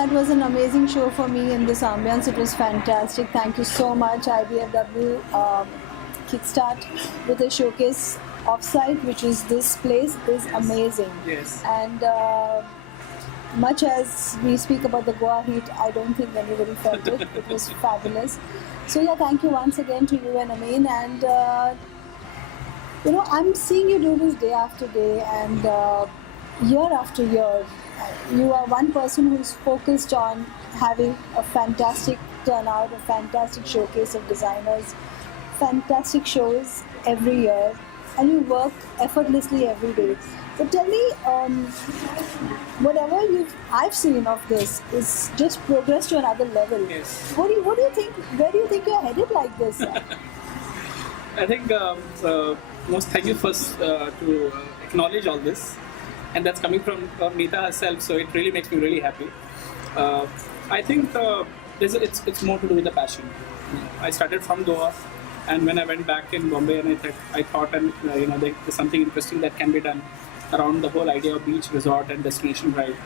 that was an amazing show for me in this ambience. It was fantastic. Thank you so much, IBFW Kickstart, with a showcase offsite, which is this place, is amazing. Yes. And much as we speak about the Goa heat, I don't think anybody felt it. It was fabulous. So yeah, thank you once again to you and Amin. And I'm seeing you do this day after day and year after year. You are one person who's focused on having a fantastic turnout, a fantastic showcase of designers, fantastic shows every year, and you work effortlessly every day. So tell me, whatever I've seen of this is just progress to another level. Yes. What do you think? Where do you think you're headed like this? I think most thank you first to acknowledge all this, and that's coming from Neeta herself. So it really makes me really happy. I think it's more to do with the passion. I started from Goa, and when I went back in Bombay, and I thought, there's something interesting that can be done around the whole idea of beach, resort, and destination ride.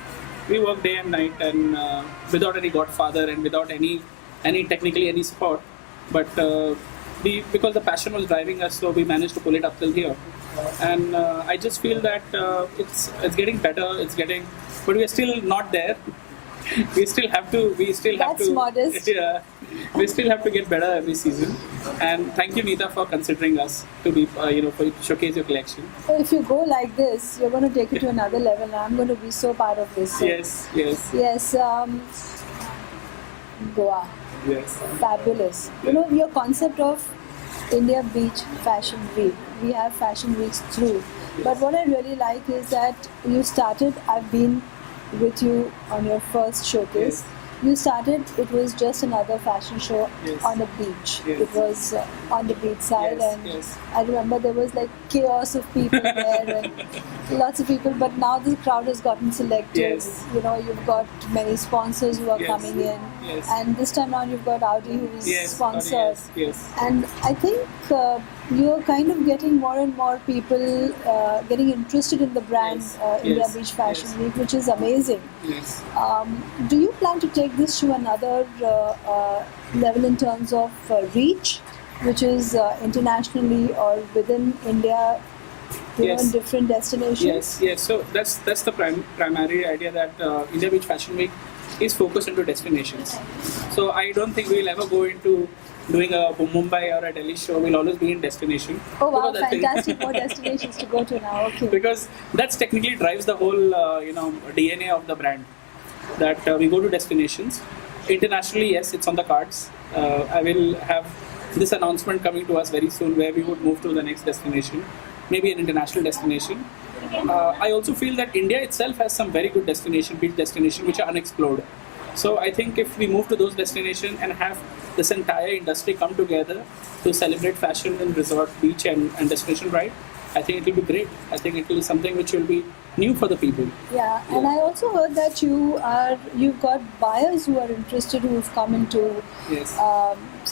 We work day and night, and without any godfather and without any technically any support, but because the passion was driving us, so we managed to pull it up till here. And I just feel that it's getting better. But we are still not there. We still have to. That's modest. Yeah, we still have to get better every season. And thank you, Neeta, for considering us to be, for showcase your collection. So if you go like this, you're going to take it to another level. And I'm going to be so part of this. So. Yes. Yes. Goa. Yes. Fabulous. Your concept of India Beach Fashion Week. We have fashion weeks through. But what I really like is that I've been with you on your first showcase. Yes. You started, it was just another fashion show Yes. on the beach. Yes. It was on the beach side, Yes, and yes. I remember there was like chaos of people there and lots of people, but now the crowd has gotten selective. Yes. You've got many sponsors who are Yes. coming in, Yes. and this time around you've got Audi who is Yes. sponsored. Yes. And I think you're kind of getting more and more people getting interested in the brand Yes. India Yes. Beach Fashion Yes. Week, which is amazing. Yes. Do you plan to take this to another level in terms of reach, which is internationally or within India, Yes. in different destinations? Yes. So that's the primary idea, that India Beach Fashion Week is focused into destinations. So I don't think we'll ever go into doing a Mumbai or a Delhi show. We'll always be in destination. Oh wow, Because I think- fantastic! More destinations to go to now. Okay. Because that's technically drives the whole DNA of the brand, that we go to destinations. Internationally, yes, it's on the cards. I will have this announcement coming to us very soon, where we would move to the next destination, maybe an international destination. I also feel that India itself has some very good beach destinations which are unexplored. So I think if we move to those destinations and have this entire industry come together to celebrate fashion in resort, beach, and destination ride, I think it will be great. I think it will be something which will be new for the people. Yeah, and I also heard that you've got buyers who are interested, who've come into Yes.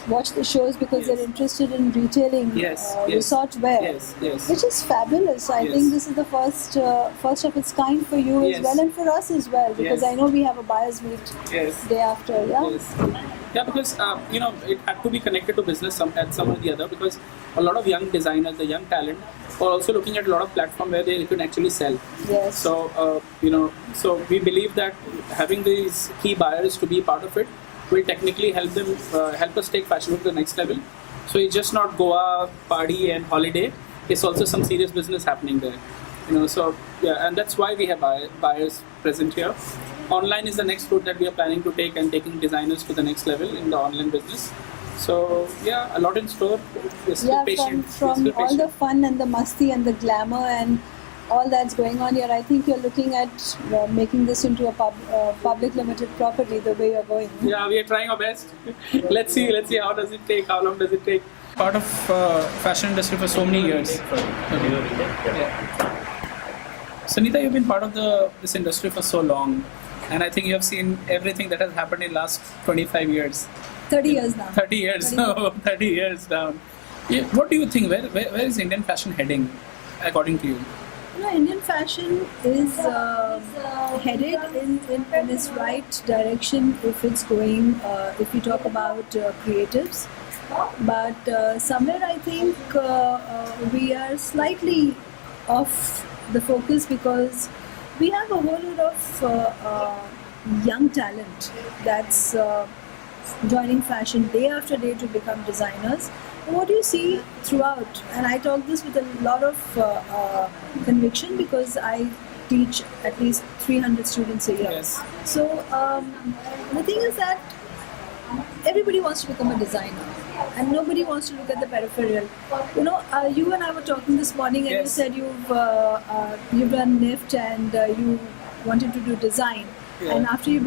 watch the shows because Yes. they're interested in retailing Yes, yes. resort wear, Yes. which is fabulous. I Yes. think this is the first of its kind for you Yes. as well, and for us as well, because Yes. I know we have a buyers meet Yes. day after. Yeah. Yes. Yeah, because it had to be connected to business at some or the other, because a lot of young designers, the young talent, are also looking at a lot of platform where they can actually sell. Yes. So so we believe that having these key buyers to be part of it will technically help us take fashion to the next level. So it's just not Goa party and holiday. It's also some serious business happening there. So yeah, and that's why we have buyers present here. Online is the next route that we are planning to take, and taking designers to the next level in the online business. So yeah, a lot in store. We're still patient. From all the fun and the musty and the glamour and all that's going on here, I think you're looking at making this into a public limited property the way you're going. Yeah, we are trying our best. Let's see how does it take, how long does it take. Part of fashion industry for so many years. Yeah. So Neeta, you've been part of this industry for so long, and I think you have seen everything that has happened in last 25 years. 30 years now. 30 years. 30 years down. Yeah, what do you think? Where is Indian fashion heading, according to you? Indian fashion is headed in its right direction if it's going, if we talk about creatives. But somewhere I think we are slightly off the focus because we have a whole lot of young talent that's joining fashion day after day to become designers. What do you see throughout? And I talk this with a lot of conviction because I teach at least 300 students a year. Yes. So the thing is that everybody wants to become a designer and nobody wants to look at the peripheral. You and I were talking this morning and you Yes. said you've done NIFT and you wanted to do design. Yeah. And after you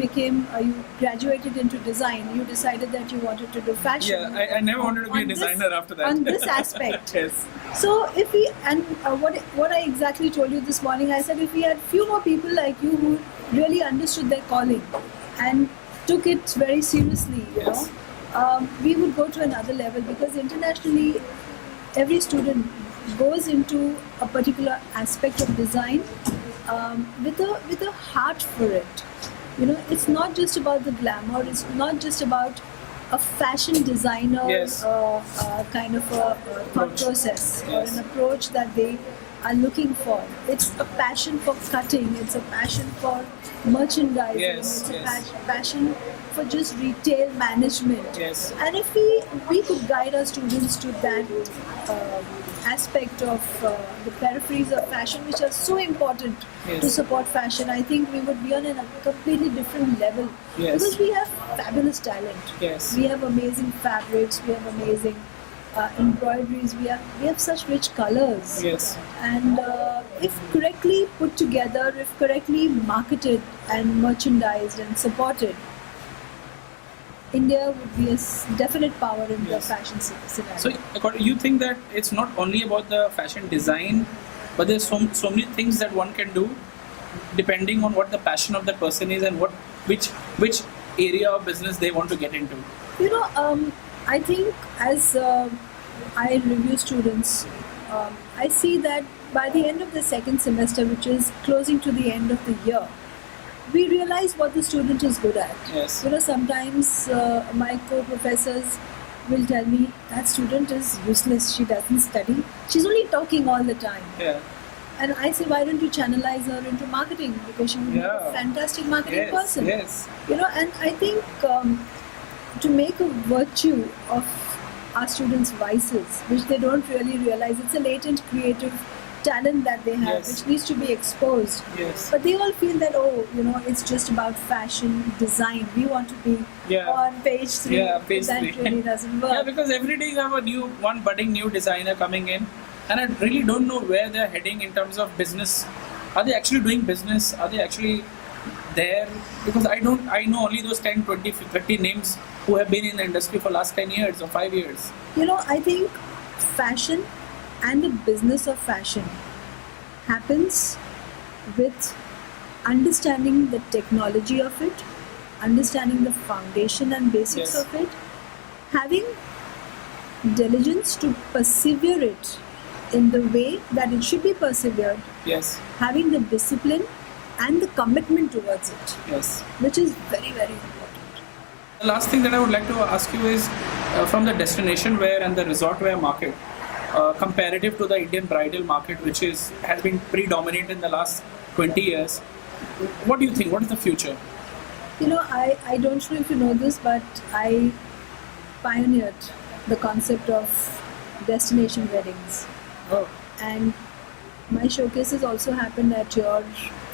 graduated into design, you decided that you wanted to do fashion. Yeah, I never wanted to be a On this- designer after that. On this aspect. Yes. So if we, and what I exactly told you this morning, I said if we had few more people like you who really understood their calling and took it very seriously, Yes. we would go to another level because internationally every student goes into a particular aspect of design with a heart for it. It's not just about the glamour. It's not just about a fashion designer Yes. kind of a thought Approach. process or Yes. an approach that they are looking for. It's a passion for cutting. It's a passion for merchandising. Yes, It's a yes. passion for just retail management. Yes. And if we could guide our students to that aspect of the peripheries of fashion, which are so important Yes. to support fashion, I think we would be on a completely different level. Yes. Because we have fabulous talent. Yes. We have amazing fabrics. We have amazing embroideries. We have such rich colors. Yes. And if correctly put together, if correctly marketed and merchandised and supported, India would be a definite power in the Yes. fashion scenario. So, you think that it's not only about the fashion design, but there's so many things that one can do, depending on what the passion of that person is and which area of business they want to get into. I think as I review students, I see that by the end of the second semester, which is closing to the end of the year, we realize what the student is good at. Yes. Sometimes my co-professors will tell me that student is useless. She doesn't study. She's only talking all the time. Yeah. And I say, why don't you channelize her into marketing? Because she would be a Yeah. fantastic marketing Yes. person. Yes. And I think to make a virtue of our students' vices, which they don't really realize, it's a latent creative talent that they have, Yes. which needs to be exposed. Yes. But they all feel that, it's just about fashion, design. We want to be Yeah. on page 3. Yeah, page that 3. really doesn't work. Yeah, because every day you have one budding new designer coming in, and I really don't know where they're heading in terms of business. Are they actually doing business? Are they actually there? Because I know only those 10, 20, 30 names who have been in the industry for last 10 years or 5 years. I think fashion and the business of fashion happens with understanding the technology of it, understanding the foundation and basics Yes. of it, having diligence to persevere it in the way that it should be persevered, Yes. having the discipline and the commitment towards it, Yes. which is very, very important. The last thing that I would like to ask you is from the destination wear and the resort wear market, comparative to the Indian bridal market, which has been predominant in the last 20 years. What do you think? What is the future? I don't know if you know this, but I pioneered the concept of destination weddings. Oh, And my showcases also happened at your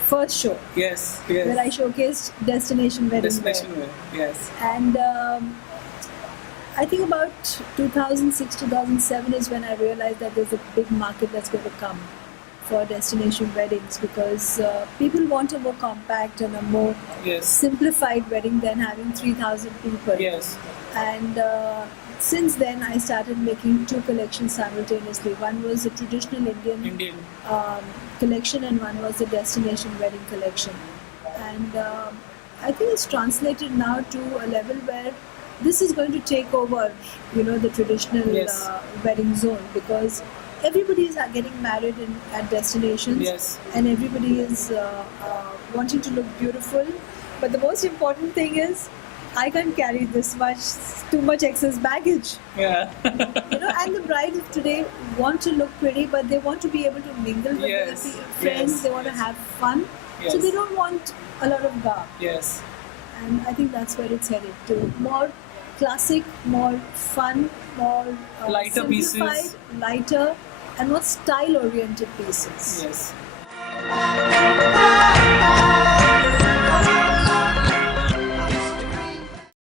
first show, yes, where I yes. showcased destination wedding Destination wear. wear, yes. And I think about 2006, 2007 is when I realized that there's a big market that's going to come for destination weddings because people want a more compact and a more Yes. simplified wedding than having 3,000 people. Yes. And since then, I started making 2 collections simultaneously. One was a traditional Indian collection, and one was a destination wedding collection. And I think it's translated now to a level where this is going to take over, the traditional Yes. wedding zone because everybody is getting married at destinations, Yes. and everybody is wanting to look beautiful. But the most important thing is, I can't carry too much excess baggage. Yeah. And the brides of today want to look pretty, but they want to be able to mingle with Yes, their friends. yes, They want to yes. have fun, so Yes. they don't want a lot of garb. Yes. And I think that's where it's headed to. More classic, more fun, more Lighter pieces. simplified, lighter, and more style-oriented pieces. Yes.